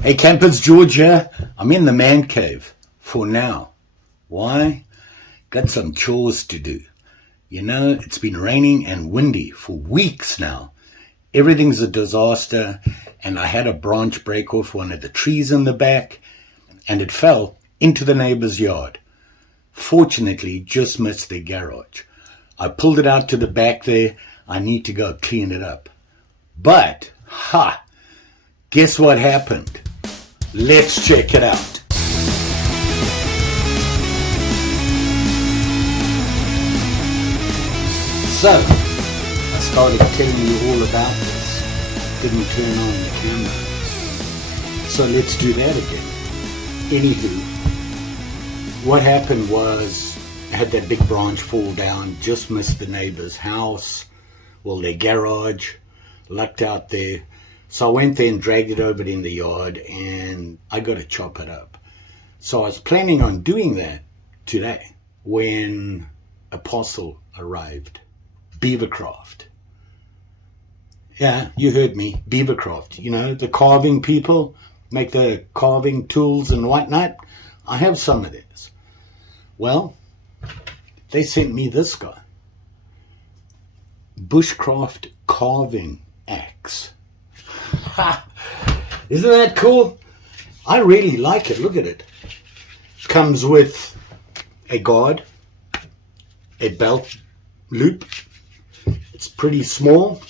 Hey campers, George here. I'm in the man cave for now. Why? Got some chores to do. You know, it's been raining and windy for weeks now. Everything's a disaster, and I had a branch break off one of the trees in the back, and it fell into the neighbor's yard. Fortunately, just missed their garage. I pulled it out to the back there. I need to go clean it up. But, guess what happened? Let's check it out. So, I started telling you all about this. Didn't turn on the camera. So let's do that again. Anywho, what happened was I had that big branch fall down, just missed the neighbor's house, well, their garage, lucked out there. So I went there and dragged it over in the yard, and I got to chop it up. So I was planning on doing that today when a parcel arrived. Beavercraft. Yeah, you heard me. Beavercraft. You know, the carving people make the carving tools and whatnot. I have some of this. Well, they sent me this guy. Bushcraft-carving Ax. Isn't that cool? I really like it. Look at it. It comes with a guard, a belt loop. It's pretty small,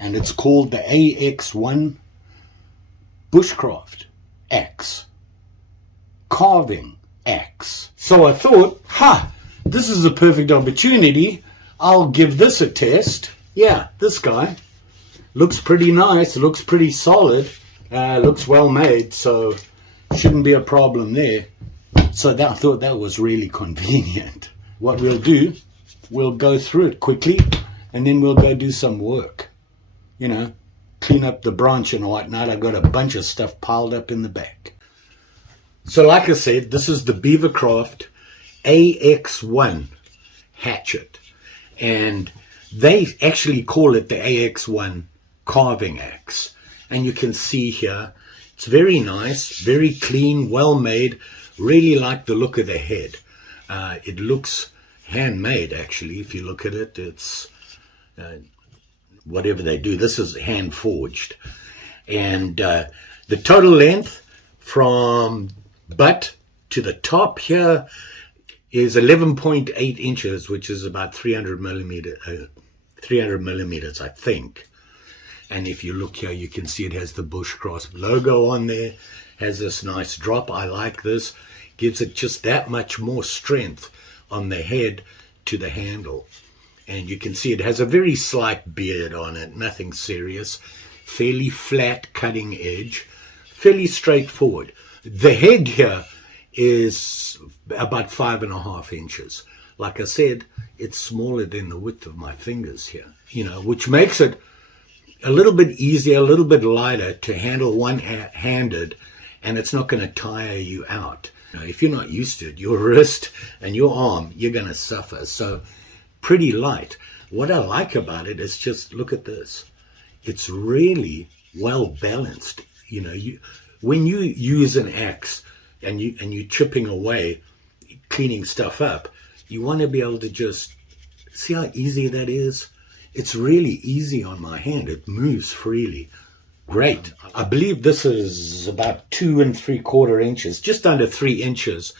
and it's called the Ax1 Bushcraft Ax Carving Ax. So I thought, this is a perfect opportunity. I'll give this a test. Yeah, this guy looks pretty nice, looks pretty solid, looks well made, so shouldn't be a problem there. So I thought that was really convenient. What we'll do, we'll go through it quickly, and then we'll go do some work. You know, clean up the branch and whatnot. I've got a bunch of stuff piled up in the back. So like I said, this is the Beavercraft Ax1 hatchet. And they actually call it the Ax1 carving axe. And you can see here, it's very nice, very clean, well made. Really like the look of the head. It looks handmade, actually. If you look at it, it's whatever they do. This is hand forged. And the total length from butt to the top here is 11.8 inches, which is about 300 millimeters, I think. And if you look here, you can see it has the Bushcraft logo on there, has this nice drop. I like this. Gives it just that much more strength on the head to the handle. And you can see it has a very slight beard on it, nothing serious. Fairly flat cutting edge, fairly straightforward. The head here is about 5.5 inches. Like I said, it's smaller than the width of my fingers here, you know, which makes it a little bit easier, a little bit lighter to handle one-handed, and it's not going to tire you out. Now, if you're not used to it, your wrist and your arm, you're going to suffer. So pretty light. What I like about it is just look at this. It's really well balanced. You know, when you use an axe and you're chipping away, cleaning stuff up, you want to be able to just see how easy that is. It's really easy on my hand. It moves freely. Great. I believe this is about 2 3/4 inches, just under 3 inches,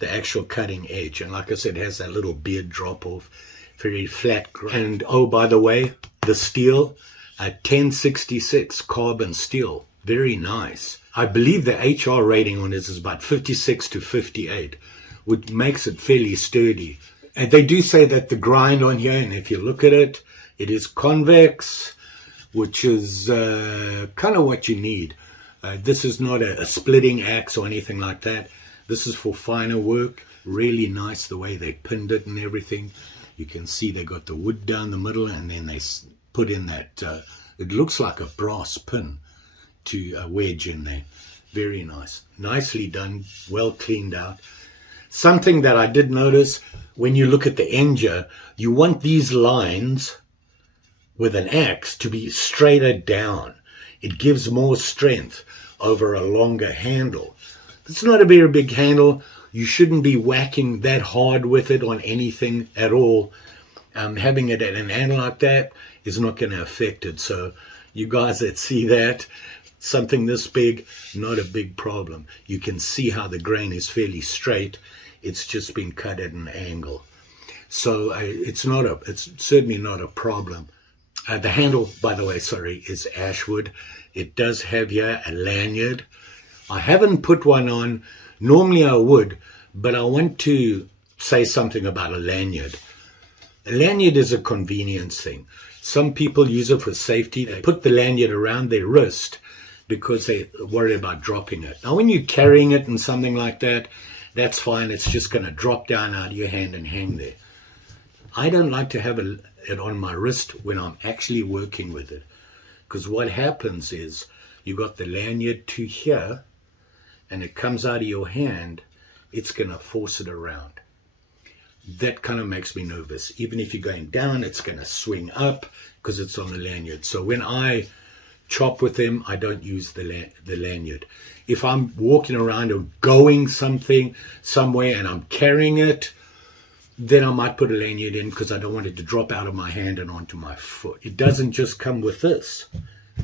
the actual cutting edge. And like I said, it has that little beard drop off, very flat. And oh, by the way, the steel, 1066 carbon steel, very nice. I believe the HR rating on this is about 56 to 58, which makes it fairly sturdy. And they do say that the grind on here, and if you look at it, it is convex, which is kind of what you need. This is not a splitting axe or anything like that. This is for finer work. Really nice the way they pinned it and everything. You can see they got the wood down the middle, and then they put in that, it looks like a brass pin to wedge in there. Very nice. Nicely done, well cleaned out. Something that I did notice, when you look at the endure, you want these lines with an axe to be straighter down. It gives more strength over a longer handle. It's not a very big handle. You shouldn't be whacking that hard with it on anything at all. Having it at an angle like that is not going to affect it. So you guys that see that, something this big, not a big problem. You can see how the grain is fairly straight. It's just been cut at an angle. So it's certainly not a problem. The handle, by the way, is ashwood. It does have here a lanyard. I haven't put one on. Normally I would, but I want to say something about a lanyard. A lanyard is a convenience thing. Some people use it for safety. They put the lanyard around their wrist because they're worried about dropping it. Now, when you're carrying it and something like that, that's fine. It's just going to drop down out of your hand and hang there. I don't like to have it on my wrist when I'm actually working with it, because what happens is you got the lanyard to here, and it comes out of your hand, it's going to force it around. That kind of makes me nervous. Even if you're going down, it's going to swing up because it's on the lanyard. So when I chop with them, I don't use the lanyard. If I'm walking around or going somewhere and I'm carrying it, then I might put a lanyard in because I don't want it to drop out of my hand and onto my foot. It doesn't just come with this.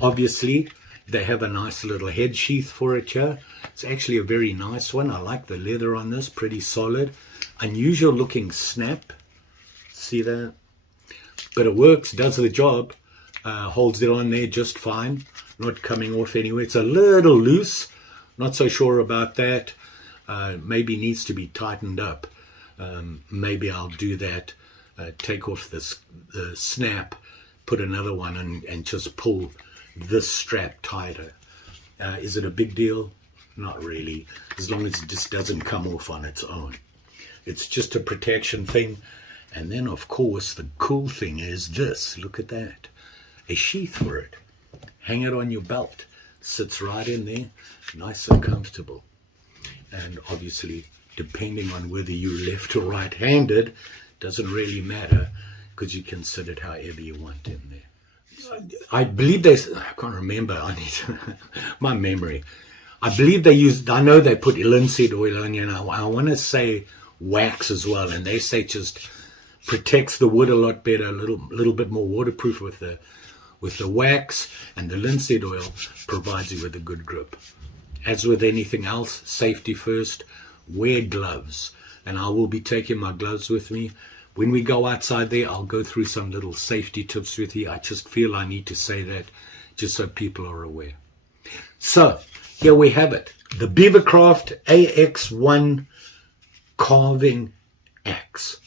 Obviously, they have a nice little head sheath for it here. It's actually a very nice one. I like the leather on this, pretty solid. Unusual looking snap. See that? But it works, does the job. Holds it on there just fine. Not coming off anywhere. It's a little loose. Not so sure about that. Maybe needs to be tightened up. Maybe I'll do that. Take off the snap, put another one on, and just pull this strap tighter. Is it a big deal? Not really, as long as it just doesn't come off on its own. It's just a protection thing. And then, of course, the cool thing is this. Look at that. A sheath for it. Hang it on your belt. Sits right in there. Nice and comfortable. And obviously, depending on whether you're left or right-handed, doesn't really matter, because you can sit it however you want in there. I believe I can't remember, my memory. I believe I know they put linseed oil on you, and I want to say wax as well, and they say just protects the wood a lot better, a little bit more waterproof with the wax, and the linseed oil provides you with a good grip. As with anything else, safety first. Wear gloves, and I will be taking my gloves with me. When we go outside there, I'll go through some little safety tips with you. I just feel I need to say that just so people are aware. So here we have it, the Beavercraft Ax1 carving axe.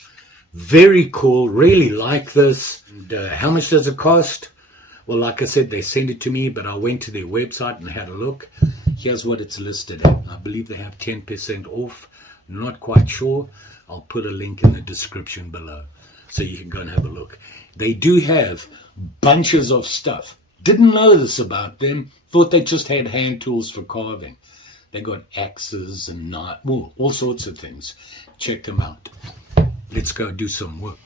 Very cool, really like this. And, how much does it cost? Well, like I said, they sent it to me, but I went to their website and had a look. Here's what it's listed at. I believe they have 10% off. Not quite sure. I'll put a link in the description below so you can go and have a look. They do have bunches of stuff. Didn't know this about them. Thought they just had hand tools for carving. They got axes and knives, all sorts of things. Check them out. Let's go do some work.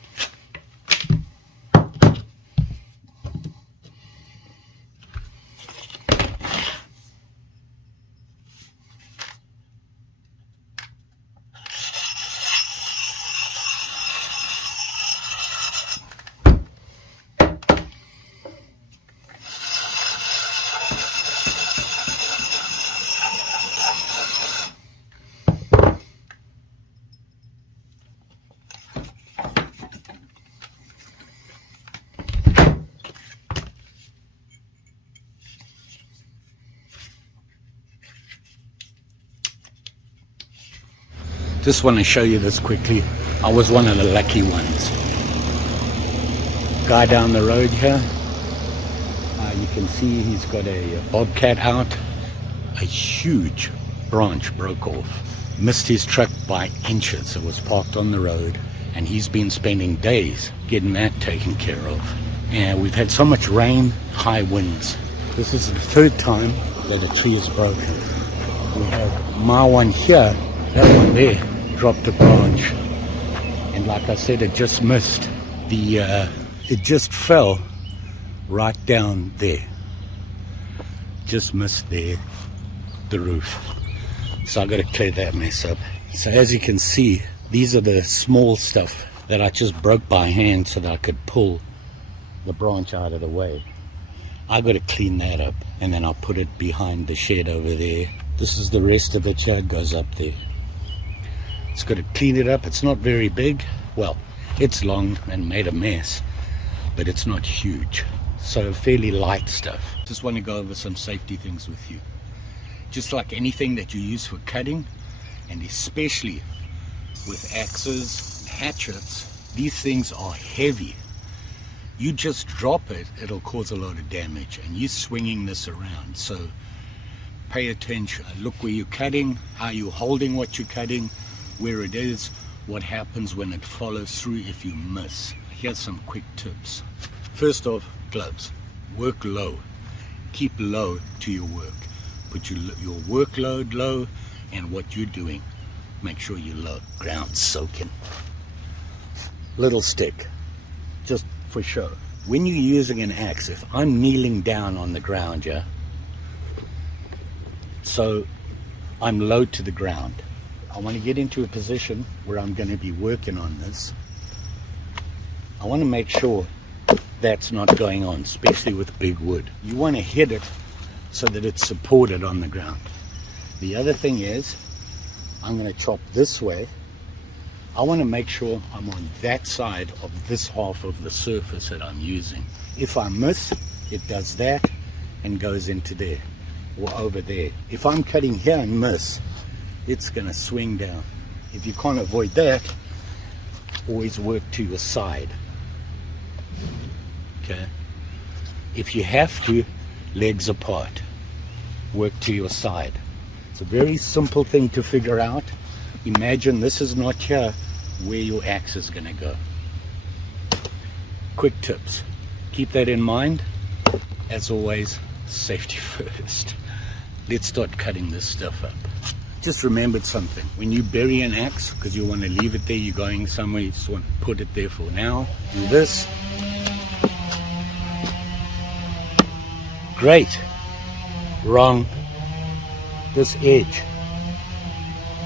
Just want to show you this quickly. I was one of the lucky ones. Guy down the road here, you can see he's got a bobcat out. A huge branch broke off. Missed his truck by inches. It was parked on the road, and he's been spending days getting that taken care of. And we've had so much rain, high winds. This is the third time that a tree is broken. We have my one here, that one there dropped a branch, and like I said, it just missed it just fell right down there. just missed there the roof, so I got to clear that mess up. So as you can see, these are the small stuff that I just broke by hand so that I could pull the branch out of the way. I got to clean that up, and then I'll put it behind the shed over there. This is the rest of it here. It goes up there. It's got to clean it up. It's not very big. Well, it's long and made a mess, but it's not huge. So fairly light stuff. Just want to go over some safety things with you. Just like anything that you use for cutting, and especially with axes and hatchets, these things are heavy. You just drop it, it'll cause a lot of damage, and you're swinging this around. So pay attention. Look where you're cutting, how you're holding what you're cutting, where it is, what happens when it follows through if you miss. Here's some quick tips. First off, gloves. Work low. Keep low to your work. Put your workload low, and what you're doing, make sure you're low. Ground soaking. Little stick, just for show. When you're using an axe, if I'm kneeling down on the ground, yeah, so I'm low to the ground. I want to get into a position where I'm going to be working on this. I want to make sure that's not going on, especially with big wood. You want to hit it so that it's supported on the ground. The other thing is, I'm going to chop this way. I want to make sure I'm on that side of this half of the surface that I'm using. If I miss, it does that and goes into there or over there. If I'm cutting here and miss, it's going to swing down. If you can't avoid that, always work to your side. Okay? If you have to, legs apart, work to your side. It's a very simple thing to figure out. Imagine this is not here where your axe is going to go. Quick tips, keep that in mind. As always, safety first. Let's start cutting this stuff up. Just remembered something. When you bury an axe, because you want to leave it there, you're going somewhere, you just want to put it there for now, do this. Great. Wrong. This edge,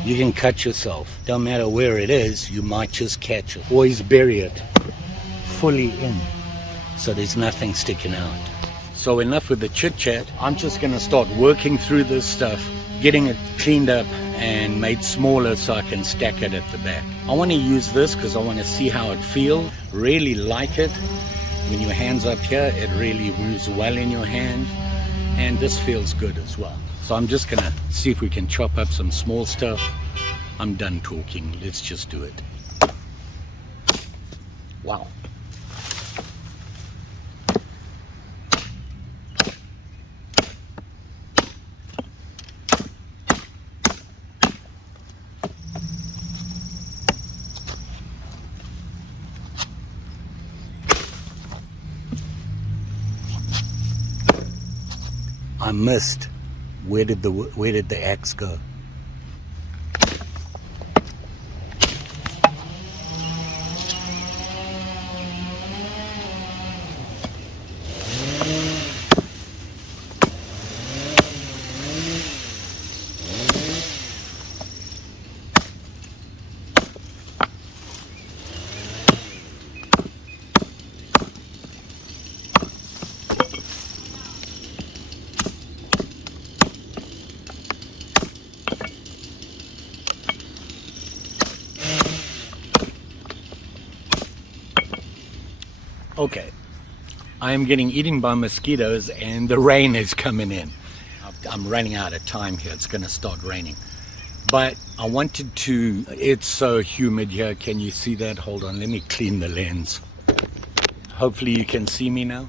you can cut yourself. Don't matter where it is, you might just catch it. Always bury it fully in, so there's nothing sticking out. So enough with the chit chat. I'm just going to start working through this stuff, getting it cleaned up and made smaller so I can stack it at the back. I want to use this because I want to see how it feels. Really like it. When your hand's up here, it really moves well in your hand, and this feels good as well. So I'm just gonna see if we can chop up some small stuff. I'm done talking, let's just do it. Wow. I missed. Where did the axe go? Okay, I am getting eaten by mosquitoes and the rain is coming in. I'm running out of time here, it's gonna start raining. But I wanted to, it's so humid here, can you see that? Hold on, let me clean the lens. Hopefully you can see me now.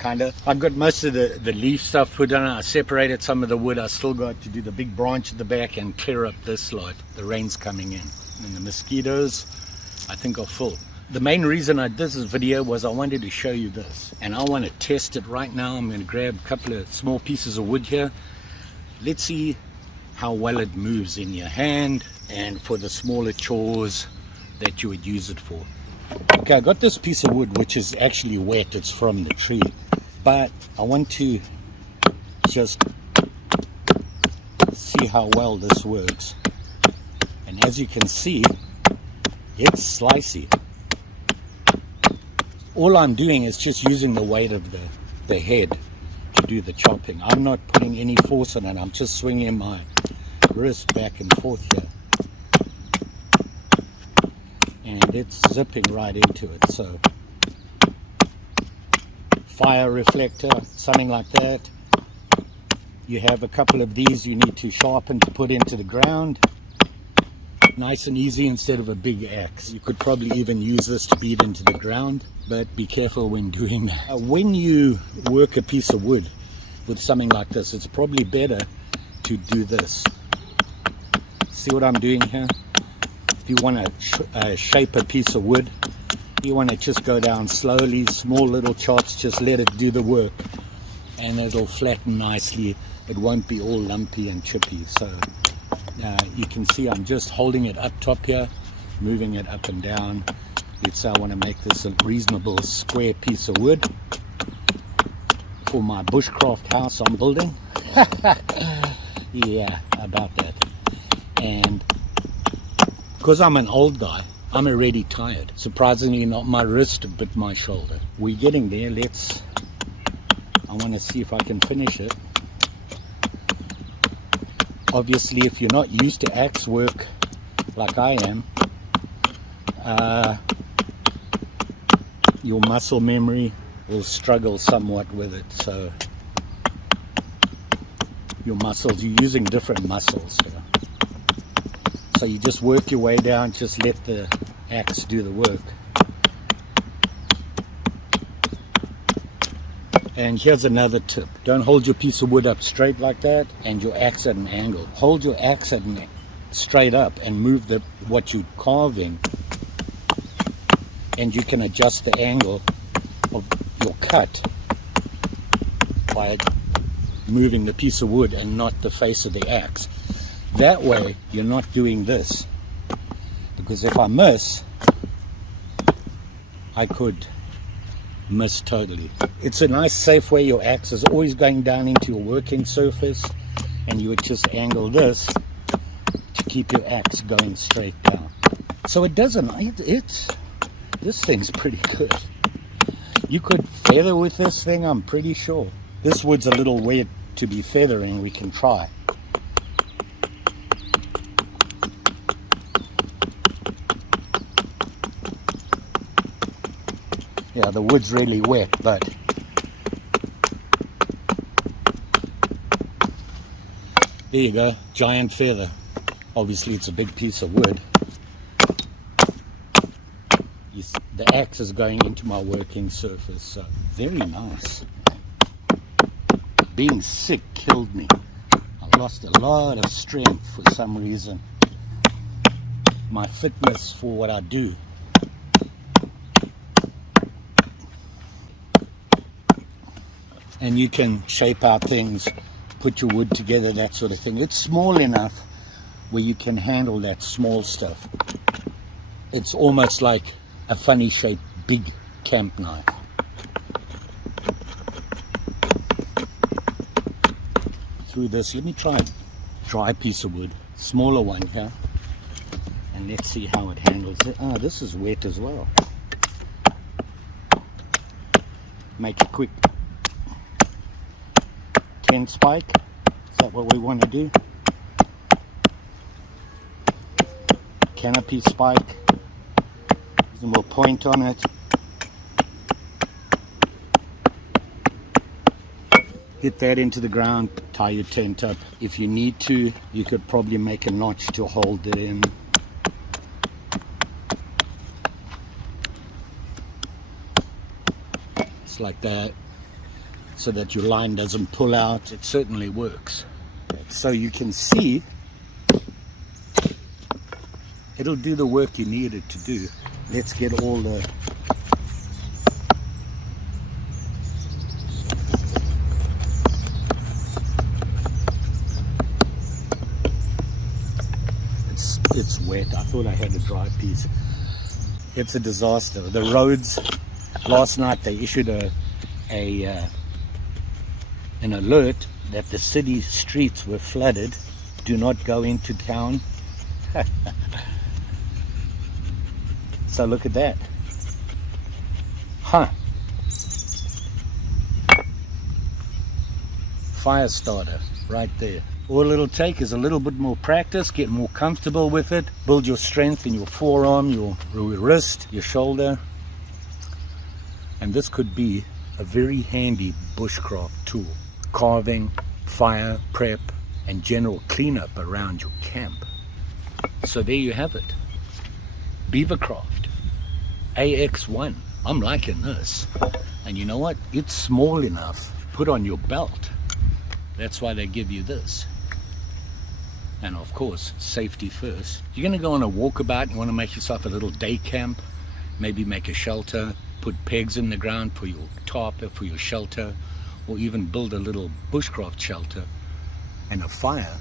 Kinda. I've got most of the leaf stuff put on. I separated some of the wood. I still got to do the big branch at the back and clear up this lot. The rain's coming in. And the mosquitoes, I think, are full. The main reason I did this video was I wanted to show you this. And I want to test it right now. I'm going to grab a couple of small pieces of wood here. Let's see how well it moves in your hand and for the smaller chores that you would use it for. Okay, I got this piece of wood which is actually wet. It's from the tree. But I want to just see how well this works. And as you can see, it's slicey. All I'm doing is just using the weight of the head to do the chopping. I'm not putting any force on it. I'm just swinging my wrist back and forth here. And it's zipping right into it. So fire reflector, something like that. You have a couple of these you need to sharpen to put into the ground. Nice and easy instead of a big axe. You could probably even use this to beat into the ground, but be careful when doing that. When you work a piece of wood with something like this, it's probably better to do this. See what I'm doing here? If you want to shape a piece of wood, you want to just go down slowly, small little chops, just let it do the work, and it'll flatten nicely. It won't be all lumpy and chippy. So you can see I'm just holding it up top here, moving it up and down. Let's say I want to make this a reasonable square piece of wood for my bushcraft house I'm building. Yeah, about that. And because I'm an old guy, I'm already tired. Surprisingly, not my wrist, but my shoulder. We're getting there. I want to see if I can finish it. Obviously, if you're not used to axe work like I am, your muscle memory will struggle somewhat with it. So your muscles, you're using different muscles here. So you just work your way down, just let the axe do the work. And here's another tip. Don't hold your piece of wood up straight like that and your axe at an angle. Hold your axe at an straight up and move what you're carving, and you can adjust the angle of your cut by moving the piece of wood and not the face of the axe. That way you're not doing this, because if I miss, I could miss totally. It's a nice safe way. Your axe is always going down into your working surface, and you would just angle this to keep your axe going straight down. So it doesn't, this thing's pretty good. You could feather with this thing, I'm pretty sure. This wood's a little weird to be feathering. We can try. Yeah, the wood's really wet, but there you go, giant feather. Obviously it's a big piece of wood. The axe is going into my working surface, so very nice. Being sick killed me. I lost a lot of strength for some reason. My fitness for what I do. And you can shape out things, put your wood together, that sort of thing. It's small enough where you can handle that small stuff. It's almost like a funny shaped big camp knife. Through this, let me try a dry piece of wood, smaller one here, and let's see how it handles it. Oh, this is wet as well. Make a quick 10 spike. Is that what we want to do? Canopy spike. Reasonable point on it. Hit that into the ground, tie your tent up. If you need to, you could probably make a notch to hold it in. It's like that, so that your line doesn't pull out. It certainly works. So you can see it'll do the work you need it to do. Let's get all the it's wet. I thought I had a dry piece. It's a disaster. The roads, last night they issued an alert that the city streets were flooded. Do not go into town. So look at that. Huh. Fire starter right there. All it'll take is a little bit more practice, get more comfortable with it, build your strength in your forearm, your wrist, your shoulder. And this could be a very handy bushcraft tool. Carving, fire prep, and general cleanup around your camp. So there you have it. Beavercraft Ax1. I'm liking this. And you know what? It's small enough. Put on your belt. That's why they give you this. And of course, safety first. You're going to go on a walkabout, you want to make yourself a little day camp, maybe make a shelter, put pegs in the ground for your tarp, for your shelter, or even build a little bushcraft shelter and a fire.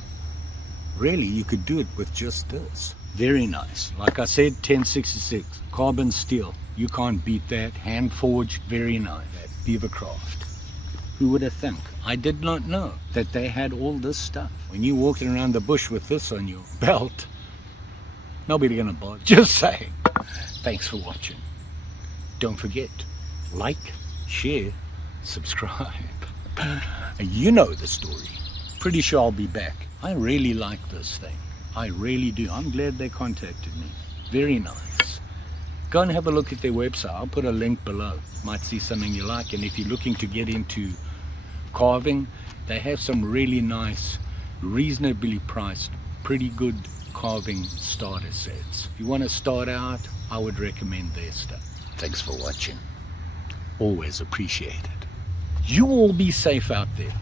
Really, you could do it with just this. Very nice. Like I said, 1066, carbon steel. You can't beat that. Hand forged, very nice. That Beavercraft. Who would have thunk? I did not know that they had all this stuff. When you're walking around the bush with this on your belt, nobody gonna bother. Just saying. Thanks for watching. Don't forget, like, share, subscribe. You know the story. Pretty sure I'll be back. I really like this thing. I really do. I'm glad they contacted me. Very nice. Go and have a look at their website. I'll put a link below. Might see something you like. And if you're looking to get into carving, they have some really nice, reasonably priced, pretty good carving starter sets. If you want to start out, I would recommend their stuff. Thanks for watching. Always appreciate it. You all be safe out there,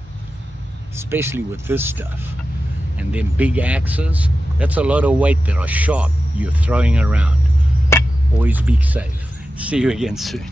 especially with this stuff. And then big axes, that's a lot of weight that are sharp you're throwing around. Always be safe. See you again soon.